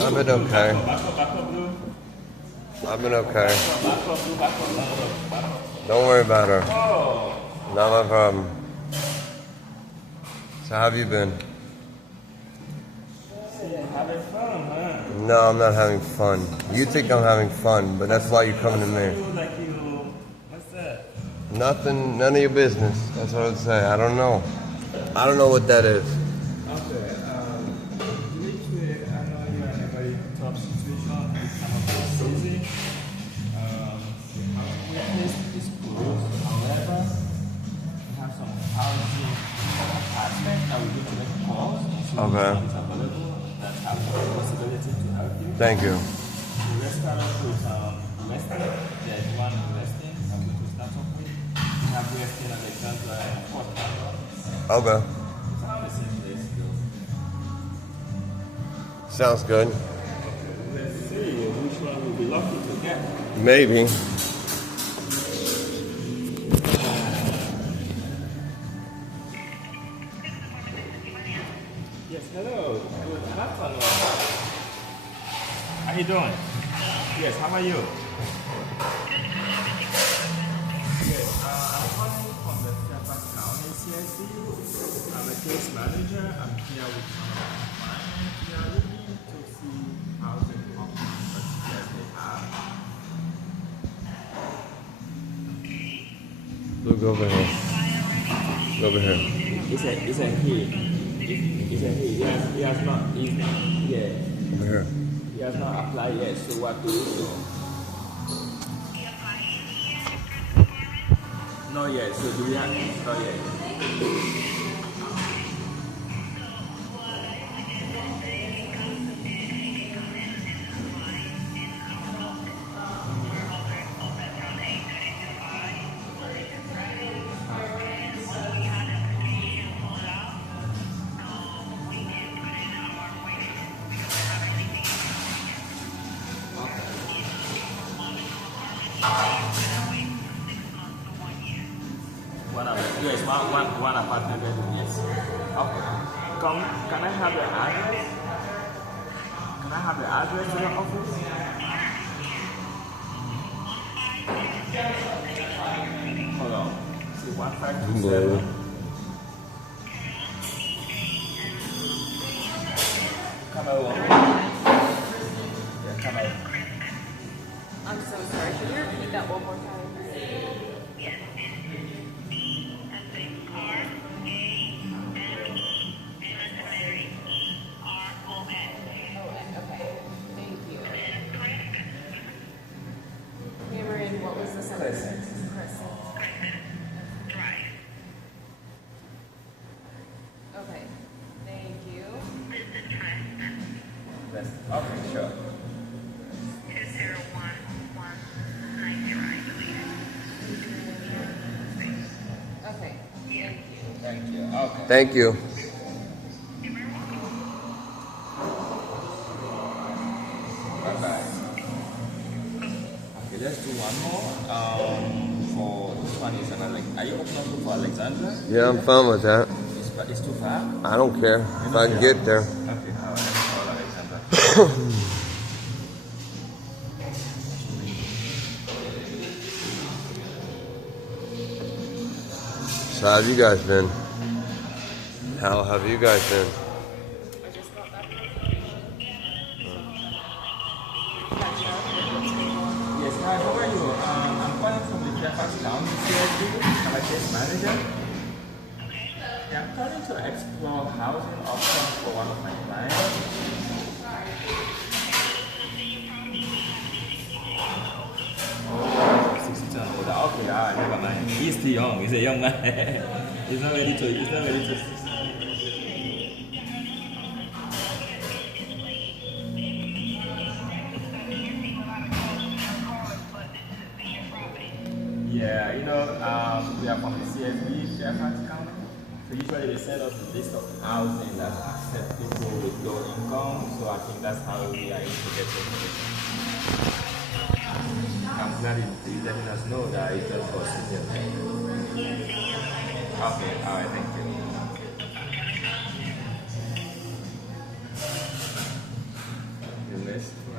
I've been okay. Blue. I've been okay. Blue. Don't worry about her. Oh. Not my problem. So how have you been? Having fun, huh? No, I'm not having fun. You think I'm having fun, but that's why you're coming to me. What's that? Nothing, none of your business. That's what I would say. I don't know. I don't know what that is. Okay, literally, I know you're in a very tough situation. It's kind of crazy. Witness is good. However, we have some housing attachment that we need to make calls. Okay. It's available. That have the possibility to help you. Thank you. The restaurant with Westin, there's one in Westin I'm going to start off with. We have Westin Alexandra and Fort Lauderdale. Okay. It's all the same place though. Sounds good. Let's see which one we'll be lucky to get. Maybe. Yes, hello. Good afternoon. How you doing? Yes, how are you? Yes, I'm calling from the Fairfax County CSC. I'm a case manager. I'm here with some of my clients. We are looking to see housing options that CSC have. Look over here. Over here. It's a he. It's a he. He has not. Yeah. Over here. He has not applied yet. So what do we do? Not yet. So do we have? Not yet. Yes, one apartment bedroom, yes. Okay. Can I have your address? Can I have your address to the office? Hold on. See, 1527. Come over. Yeah, come over. I'm so sorry. Can you repeat that one more time? What was the sentence? Okay, thank you. Okay, sure. 201190, I believe. Okay, thank you. Thank you. Okay. Thank you. Bye-bye. Okay, let's do one more. For this one is are you open for Alexandra? Yeah, I'm fine with that. It's too far? I don't care if I can get there. Okay, all right. Call Alexandra. So how have you guys been? How have you guys been? I just got that Yes, hi, how are you? I'm calling from the Fairfax County CSD. I'm a case manager. Yeah, I'm calling to explore housing options for one of my clients. Oh, 62 and older. Okay, never mind. He's still young. He's a young man. He's not ready to. Yeah, we are from the CSB, Fairfax County. So usually they send us a list of housing that accept people with low income. So I think that's how we are able to get information. I'm glad you're letting us know that it's just for senior. Okay, alright, thank you.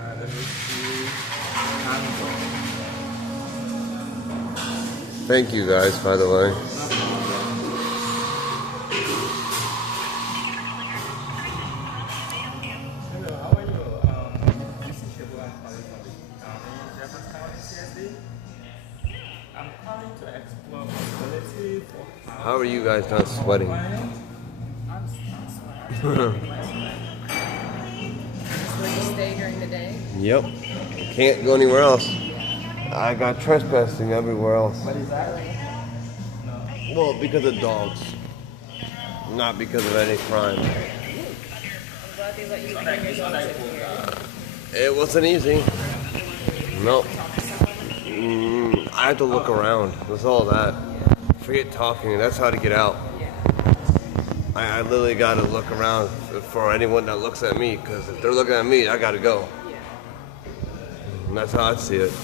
Let me see. Hamilton. Thank you guys, by the way. Hello, how are you? This is Shebu. I'm calling from the county, Jefferson County, CSD. I'm calling to explore possibility for How are you guys not sweating? client. I'm Just where you stay during the day. Yep. Can't go anywhere else. I got trespassing everywhere else. What is that? No. Well, because of dogs. Not because of any crime. I'm glad they let you bring your dogs in here. It wasn't easy. Nope. I had to look around. That's all that. Forget talking. That's how to get out. I literally got to look around for anyone that looks at me, because if they're looking at me, I got to go. And that's how I see it. You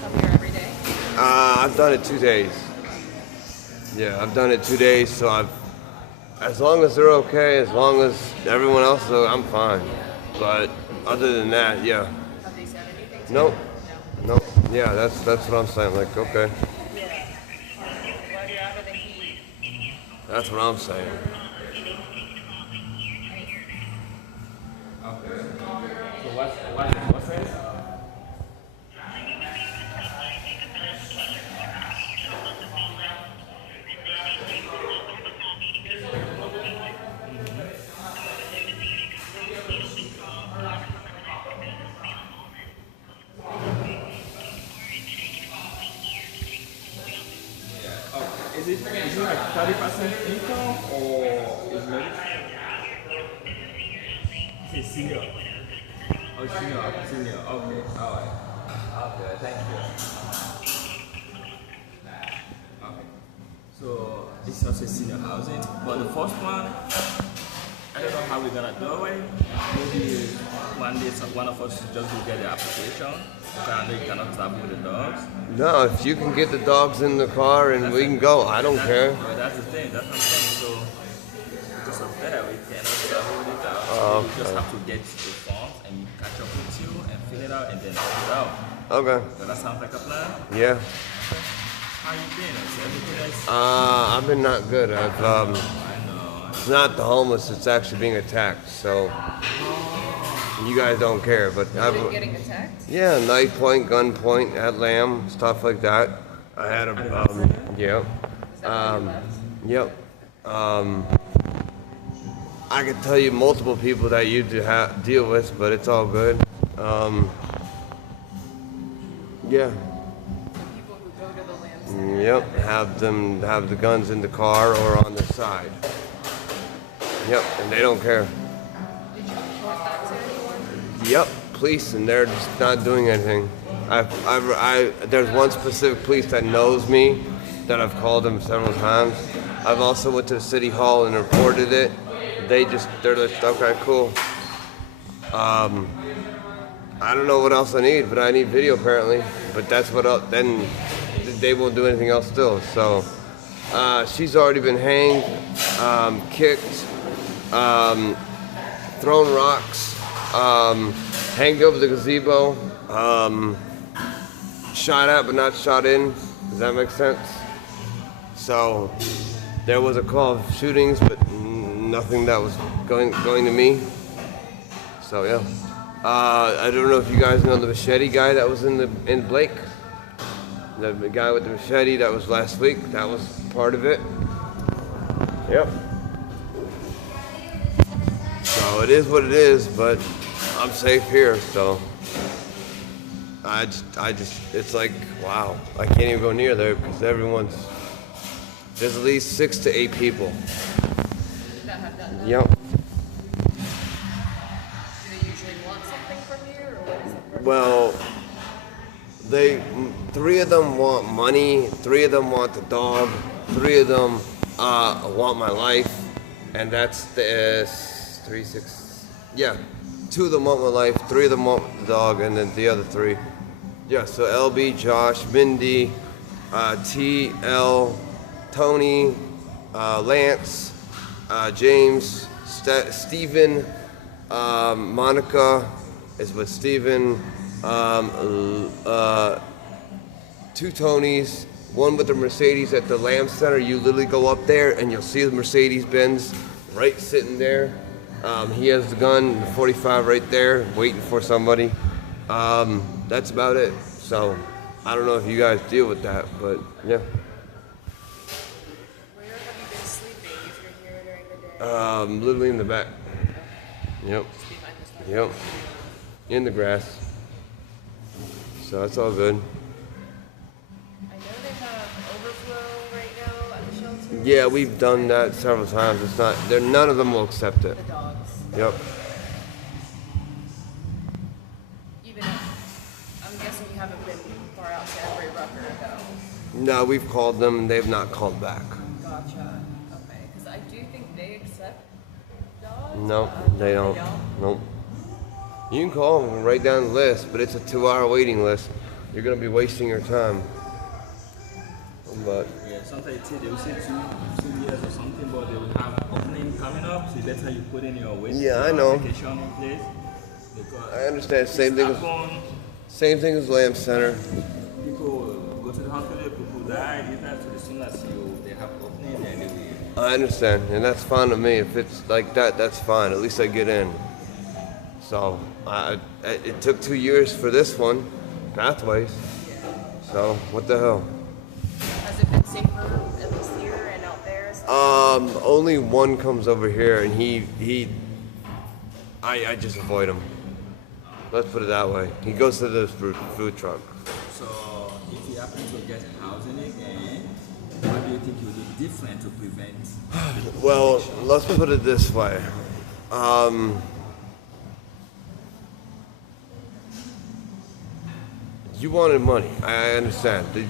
come here every day. I've done it 2 days. Yeah, I've done it 2 days, so as long as they're okay, as long as everyone else, I'm fine. But other than that, yeah. Have they said anything to Nope. you? Nope. Yeah, that's what I'm saying. Like, okay. Yeah. Glad you're out of the heat. That's what I'm saying. Okay. So what's it? Is it like 30% income or is it? It's senior. Oh, senior. Okay, alright. Okay, thank you. Okay. So it's also senior housing, but the first one, I don't know how we're gonna do it. Maybe one day one of us just will get the application. Because I know you cannot travel with the dogs. No, if you can get the dogs in the car and we can go, I don't care. Well, that's the thing. That's what I'm saying. So because of that, we cannot travel with the dogs. Oh, We just have to get the forms and catch up with you and fill it out and then fill it out. Okay. Does that sound like a plan? Yeah. How you been? Is everything else? I've been not good. I know. It's not the homeless, it's actually being attacked. So you guys don't care, but You've been getting attacked? yeah, knife point, gun point at Lamb, stuff like that. I had a yep. Is that where you left? Yep. I could tell you multiple people that you deal with, but it's all good. Yeah. People who go to the Lamb Center. Yep. Have the guns in the car or on the side. Yep. And they don't care. Did you report that to anyone? Yep. Police, and they're just not doing anything. There's one specific police that knows me, that I've called them several times. I've also went to the city hall and reported it. They're just okay, cool. I don't know what else I need, but I need video apparently. But that's what else, then they won't do anything else still. So she's already been hanged, kicked, thrown rocks, hanged over the gazebo, shot at but not shot in. Does that make sense? So there was a call of shootings, but nothing that was going to me. So yeah, I don't know if you guys know the machete guy that was in Blake. The guy with the machete that was last week. That was part of it. Yep. So it is what it is, but I'm safe here. So I just, it's like, wow, I can't even go near there because there's at least 6 to 8 people. That have done that? Yep. Do they usually want something from you, or what is the purpose? Well, 3 of them want money, 3 of them want the dog, 3 of them want my life, and that's the 3, 6. Yeah, 2 of them want my life, 3 of them want the dog, and then the other 3. Yeah, so LB, Josh, Mindy, TL, Tony, Lance, James, Steven, Monica, It's with Steven, two Tonys, one with the Mercedes at the Lamb Center. You literally go up there and you'll see the Mercedes-Benz right sitting there. He has the gun, the 45 right there, waiting for somebody. That's about it. So I don't know if you guys deal with that, but yeah. Where have you been sleeping if you're here during the day? Literally in the back. Yep. Just behind this one. Yep. In the grass. So that's all good. I know they have overflow right now at the shelter. Yeah, we've done that several times. It's not. None of them will accept it. The dogs. Yep. Even if, I'm guessing you haven't been far out to Everett Rucker though. No, we've called them and they've not called back. Gotcha. Okay. Because I do think they accept dogs. No, they don't. Nope. You can call them and write down the list, but it's a 2-hour waiting list. You're gonna be wasting your time. But Yeah, sometimes they will say 2 years or something, but they will have opening coming up, so that's how you put in your waiting Yeah, I know. application in place. Because I understand. Same thing upon as Lamb Center. people go to the hospital, people die, this, that, so as soon as they have opening, then they will. I understand, and that's fine to me. If it's like that, that's fine. At least I get in. So it took 2 years for this one, Pathways. So what the hell? Has it been safer at least here and out there? Only one comes over here, and I just avoid him. Let's put it that way. He goes to the food truck. So if you happen to get housing again, what do you think you will do different to prevent? Well, let's put it this way. You wanted money. I understand. The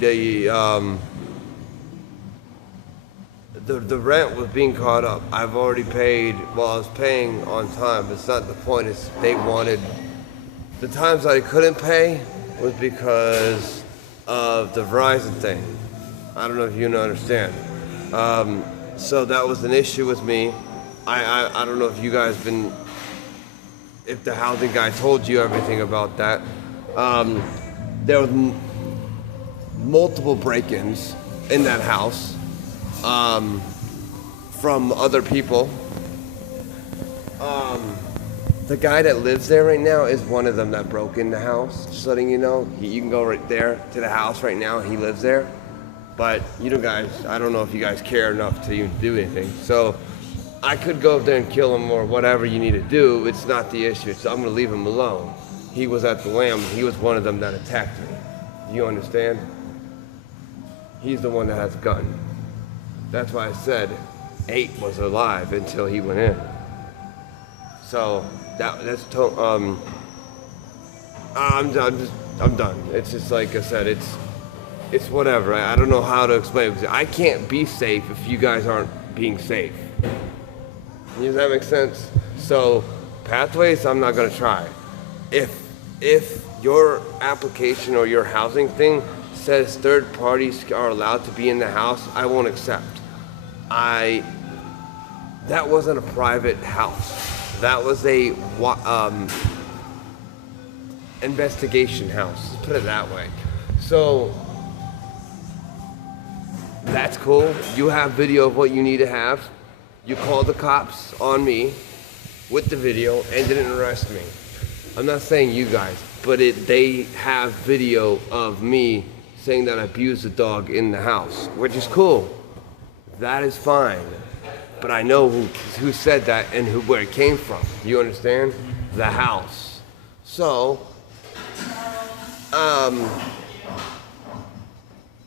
rent was being caught up. I've already paid. Well, I was paying on time. It's not the point. It's they wanted. The times I couldn't pay was because of the Verizon thing. I don't know if you understand. So that was an issue with me. I don't know if you guys if the housing guy told you everything about that. There was multiple break-ins in that house from other people. The guy that lives there right now is one of them that broke in the house. Just letting you know, you can go right there to the house right now. He lives there. But you know, guys, I don't know if you guys care enough to even do anything. So I could go up there and kill him or whatever you need to do. It's not the issue. I'm going to leave him alone. He was at the Lamb. He was one of them that attacked me. Do you understand? He's the one that has a gun. That's why I said 8 was alive until he went in. So I'm done. It's just like I said. It's whatever. I don't know how to explain it. I can't be safe if you guys aren't being safe. Does that make sense? So Pathways, I'm not gonna try. If your application or your housing thing says third parties are allowed to be in the house, I won't accept. That wasn't a private house. That was a investigation house. Let's put it that way. So that's cool. You have video of what you need to have. You called the cops on me with the video and didn't arrest me. I'm not saying you guys, but they have video of me saying that I abused the dog in the house, which is cool. That is fine. But I know who said that and where it came from. You understand? The house. So,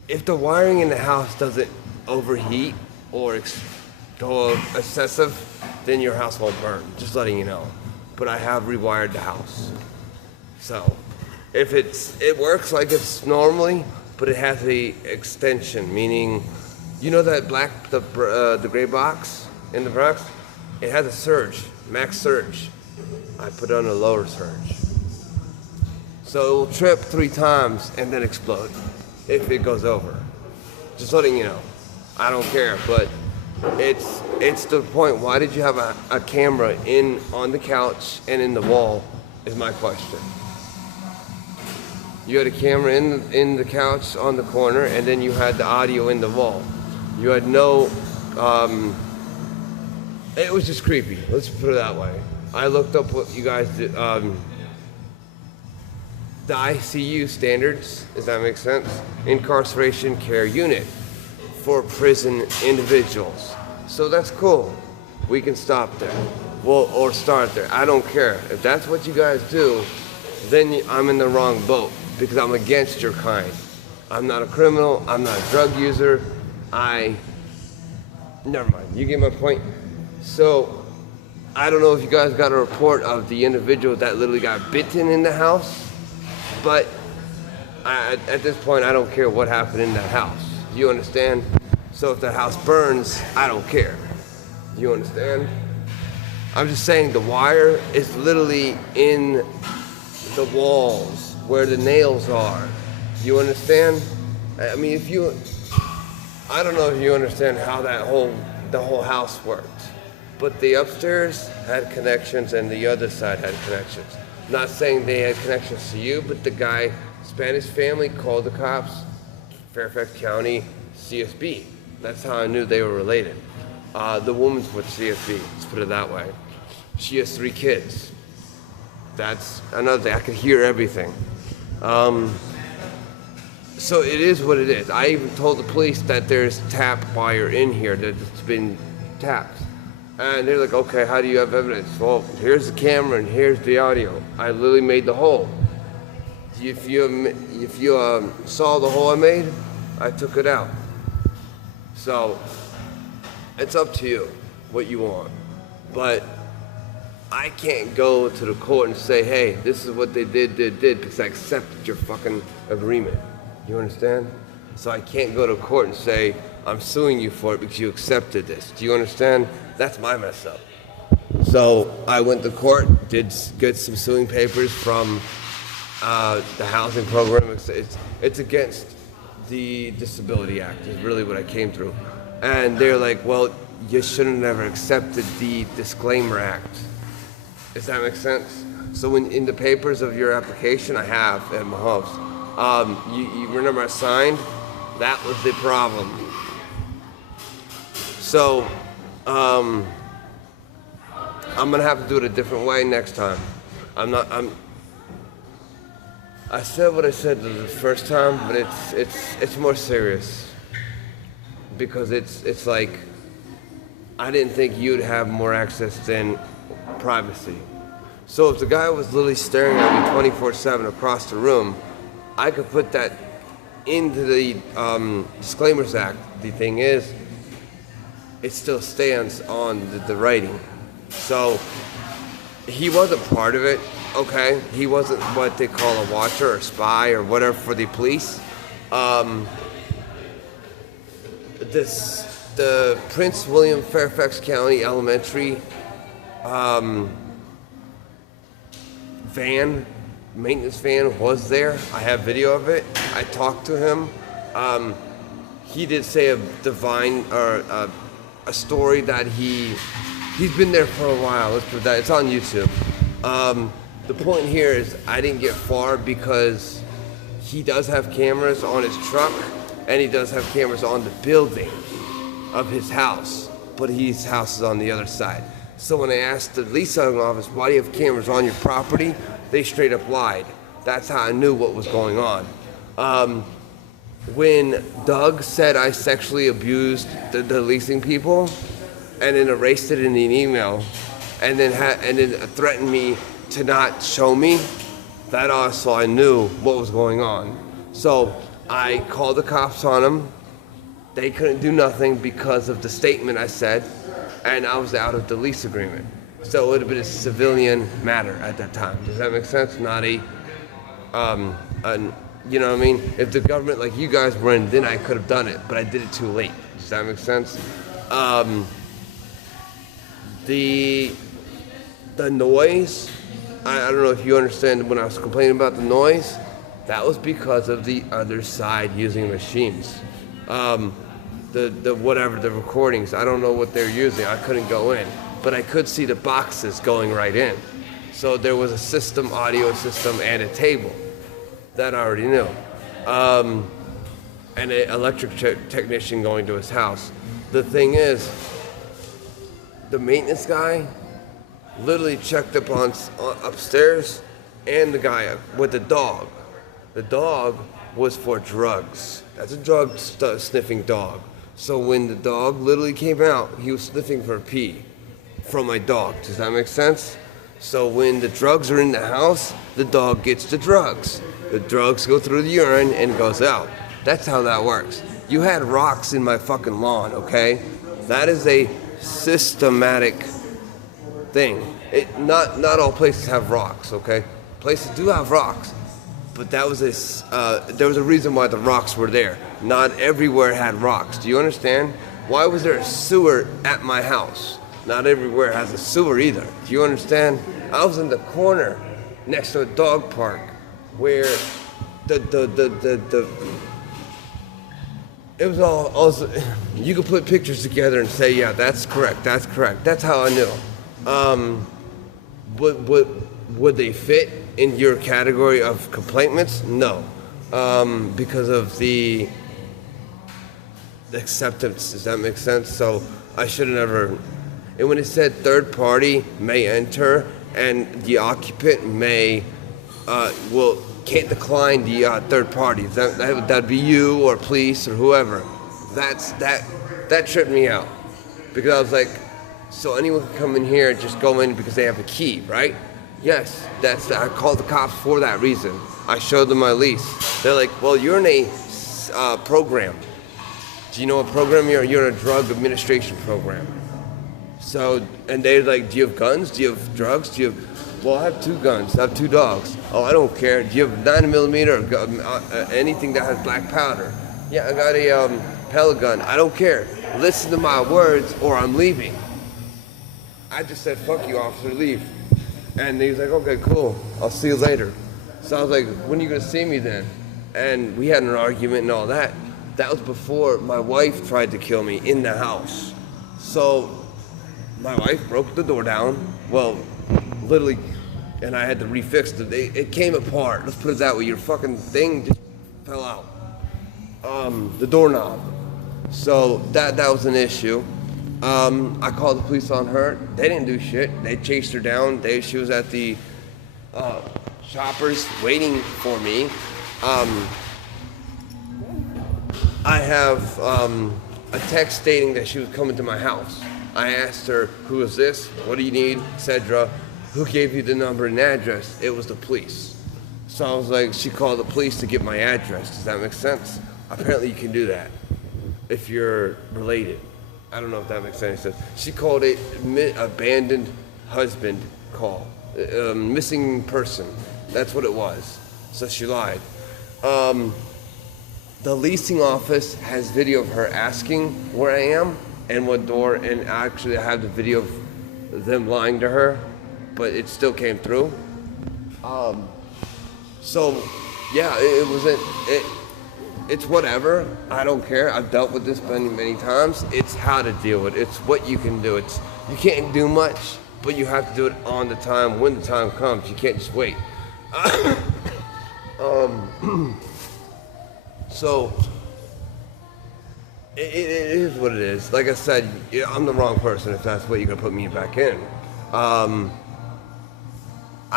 if the wiring in the house doesn't overheat or go excessive, then your house won't burn. Just letting you know. But I have rewired the house. So, if it works like it's normally, but it has the extension, meaning, you know that the gray box in the box? It has a surge, max surge. I put on a lower surge. So it will trip 3 times and then explode if it goes over. Just letting you know. I don't care, but it's the point. Why did you have a camera on the couch and in the wall is my question. You had a camera in the couch on the corner, and then you had the audio in the wall. You had no, it was just creepy. Let's put it that way. I looked up what you guys did, the ICU standards, does that make sense? Incarceration Care Unit for prison individuals. So that's cool. We can stop there. Well, or start there. I don't care. If that's what you guys do, then I'm in the wrong boat because I'm against your kind. I'm not a criminal. I'm not a drug user. Never mind. You get my point? So, I don't know if you guys got a report of the individual that literally got bitten in the house, but at this point, I don't care what happened in that house. Do you understand? So if that house burns, I don't care. Do you understand? I'm just saying the wire is literally in the walls where the nails are. Do you understand? I mean, I don't know if you understand how the whole house worked. But the upstairs had connections and the other side had connections. Not saying they had connections to you, but the guy, Spanish family, called the cops, Fairfax County, CSB. That's how I knew they were related. The woman's with CSB, let's put it that way. She has 3 kids. That's another thing, I could hear everything. So it is what it is. I even told the police that there's tap wire in here that's been tapped. And they're like, okay, how do you have evidence? Well, here's the camera and here's the audio. I literally made the hole. If you saw the hole I made, I took it out. So it's up to you what you want. But I can't go to the court and say, hey, this is what they did, because I accepted your fucking agreement. You understand? So I can't go to court and say, I'm suing you for it because you accepted this. Do you understand? That's my mess up. So I went to court, did get some suing papers from the housing program. It's against the Disability Act is really what I came through. And they're like, well, you shouldn't have ever accepted the Disclaimer Act. Does that make sense? So in the papers of your application, I have at my house, you remember I signed? That was the problem. So, I'm gonna have to do it a different way next time. I said what I said the first time, but it's more serious. Because it's like, I didn't think you'd have more access than privacy. So if the guy was literally staring at me 24/7 across the room, I could put that into the Disclaimers Act. The thing is, it still stands on the writing. So he wasn't part of it, okay? He wasn't what they call a watcher or spy or whatever for the police. The Prince William Fairfax County Elementary maintenance van was there. I have video of it. I talked to him. He did say a story that he's been there for a while. Let's put that. It's on YouTube. The point here is I didn't get far because he does have cameras on his truck and he does have cameras on the building of his house, but his house is on the other side. So when I asked the leasing office, why do you have cameras on your property? They straight up lied. That's how I knew what was going on. When Doug said I sexually abused the leasing people, and then erased it in an email, and then threatened me to not show me, that also I knew what was going on. So I called the cops on him. They couldn't do nothing because of the statement I said, and I was out of the lease agreement. So it would have been a civilian matter at that time. Does that make sense? Not you know what I mean? If the government like you guys were in, then I could have done it, but I did it too late. Does that make sense? The noise, I don't know if you understand when I was complaining about the noise, that was because of the other side using machines. The recordings, I don't know what they're using. I couldn't go in, but I could see the boxes going right in. So there was a system, audio system, and a table. That I already knew. And an electric technician going to his house. The thing is, the maintenance guy literally checked up on upstairs and the guy with the dog. The dog was for drugs. That's a drug sniffing dog. So when the dog literally came out, he was sniffing for pee from my dog. Does that make sense? So when the drugs are in the house, the dog gets the drugs. The drugs go through the urine and goes out. That's how that works. You had rocks in my fucking lawn, okay? That is a systematic thing. Not all places have rocks, okay? Places do have rocks, but that was there was a reason why the rocks were there. Not everywhere had rocks. Do you understand? Why was there a sewer at my house? Not everywhere has a sewer either. Do you understand? I was in the corner next to a dog park where it was all you could put pictures together and say, yeah, that's correct. That's how I knew. Would they fit in your category of complainants? No, because of the acceptance. Does that make sense? So I should have never. And when it said third party may enter and the occupant can't decline the third party. That'd be you or police or whoever. That tripped me out because I was like, so anyone can come in here and just go in because they have a key, right? Yes, I called the cops for that reason. I showed them my lease. They're like, well, you're in a program. Do you know what program you're in? You're in a drug administration program. So, and they're like, do you have guns? Do you have drugs? Well, I have 2 guns. I have 2 dogs. Oh, I don't care. Do you have 9mm or anything that has black powder? Yeah, I got a pellet gun. I don't care. Listen to my words or I'm leaving. I just said, fuck you, officer, leave. And he was like, okay, cool. I'll see you later. So I was like, when are you going to see me then? And we had an argument and all that. That was before my wife tried to kill me in the house. So my wife broke the door down. Well, literally, and I had to refix it. It came apart. Let's put it that way. Your fucking thing just fell out. The doorknob. So that was an issue. I called the police on her. They didn't do shit. They chased her down. She was at the Shoppers waiting for me. I have a text stating that she was coming to my house. I asked her, who is this? What do you need? Etc. Who gave you the number and address? It was the police. So I was like, she called the police to get my address. Does that make sense? Apparently you can do that if you're related. I don't know if that makes any sense. She called it abandoned husband call. Missing person. That's what it was. So she lied. The leasing office has video of her asking where I am and what door, and actually I have the video of them lying to her, but it still came through. So yeah, it wasn't. It's whatever. I don't care. I've dealt with this many times. It's how to deal with it. It's what you can do. You can't do much, but you have to do it on the time when the time comes. You can't just wait. So it is what it is. Like I said, I'm the wrong person if that's what you're gonna put me back in. I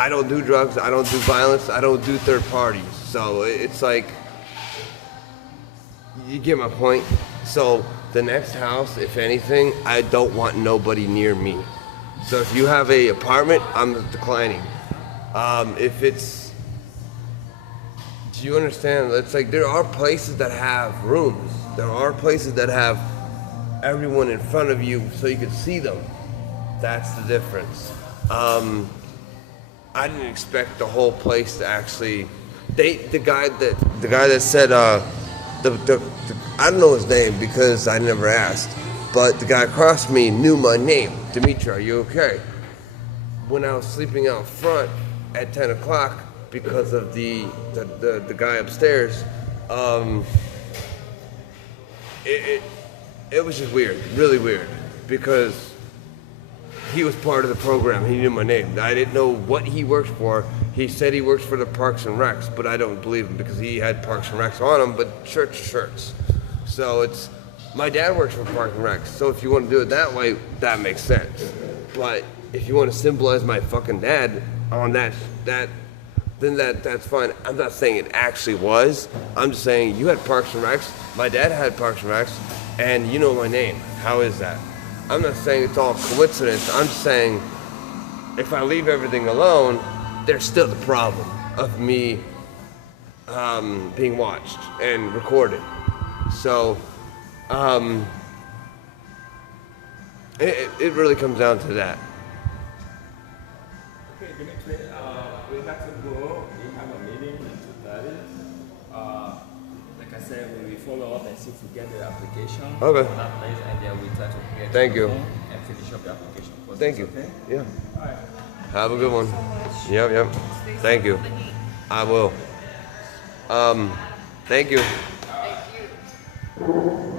don't do drugs. I don't do violence. I don't do third parties. So it's like, you get my point. So the next house, if anything, I don't want nobody near me. So if you have a apartment, I'm declining. If it's, do you understand? It's like there are places that have rooms. There are places that have everyone in front of you so you can see them. That's the difference. I didn't expect the whole place to actually. The guy that said I don't know his name because I never asked, but the guy across from me knew my name. Dimitri, are you okay? When I was sleeping out front at 10 o'clock because of the guy upstairs, it was just weird, really weird, because he was part of the program. He knew my name. I didn't know what he worked for. He said he works for the Parks and Recs, but I don't believe him because he had Parks and Recs on him, but shirts. So it's, my dad works for Parks and Recs. So if you want to do it that way, that makes sense. But if you want to symbolize my fucking dad on then that's fine. I'm not saying it actually was. I'm just saying you had Parks and Recs. My dad had Parks and Recs, and you know my name. How is that? I'm not saying it's all coincidence. I'm just saying if I leave everything alone, there's still the problem of me being watched and recorded. So it really comes down to that. Okay, Dimitri, we have to go. We have a meeting at 2:30. Like I said, we will follow up and see if we get the application Okay. from that place, and then we try to get Thank to the you. phone and finish up the application process. Thank you. Okay? Yeah. All right. Have a good one. So much. Yep. Stay safe Thank you. in the heat. I will. Thank you. Thank you.